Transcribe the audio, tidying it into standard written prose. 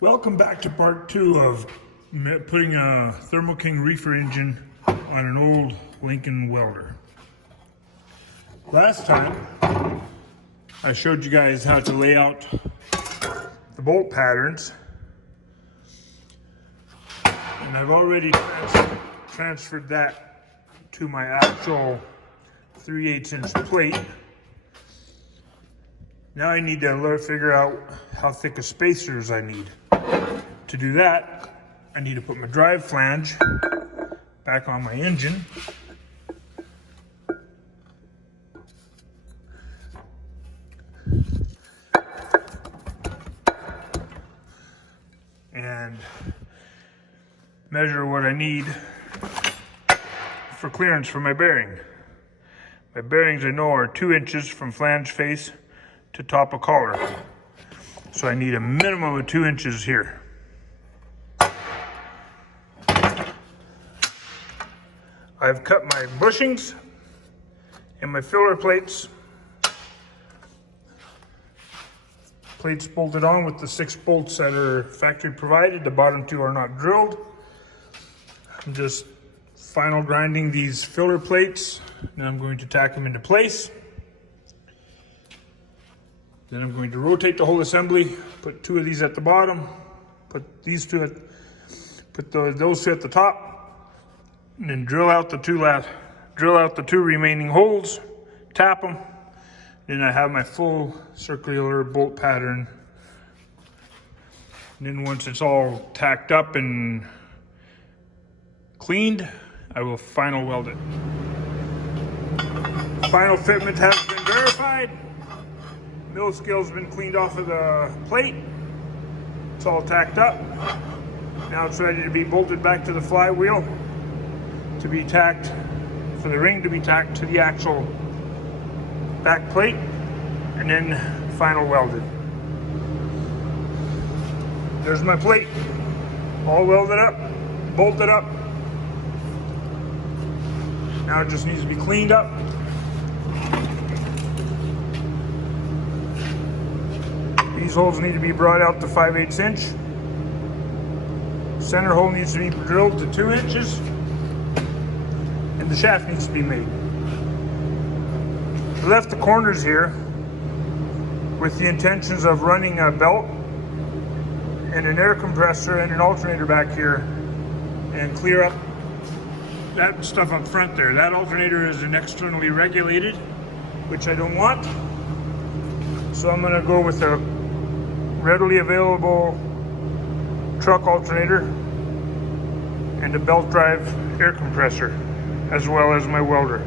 Welcome back to part 2 of putting a Thermo King reefer engine on an old Lincoln welder. Last time I showed you guys how to lay out the bolt patterns, and I've already transferred that to my actual 3/8 inch plate. Now I need to figure out how thick of spacers I need. To do that, I need to put my drive flange back on my engine. And measure what I need for clearance for my bearing. My bearings I know are 2 inches from flange face to top of collar. So I need a minimum of 2 inches here. I've cut my bushings and my filler plates. Plates bolted on with the 6 bolts that are factory provided. The bottom 2 are not drilled. I'm just final grinding these filler plates. Now I'm going to tack them into place. Then I'm going to rotate the whole assembly, put 2 of these at the bottom, put these 2 those 2 at the top, and then drill out the 2 remaining holes, tap them. Then I have my full circular bolt pattern. And then once it's all tacked up and cleaned, I will final weld it. Final fitment has been verified. Mill scale's been cleaned off of the plate. It's all tacked up. Now it's ready to be bolted back to the flywheel to be tacked, for the ring to be tacked to the actual back plate, and then final welded. There's my plate, all welded up, bolted up. Now it just needs to be cleaned up. These holes need to be brought out to 5/8 inch. Center hole needs to be drilled to 2 inches. And the shaft needs to be made. I left the corners here with the intentions of running a belt and an air compressor and an alternator back here and clear up that stuff up front there. That alternator is an externally regulated, which I don't want. So I'm gonna go with a readily available truck alternator and a belt drive air compressor, as well as my welder.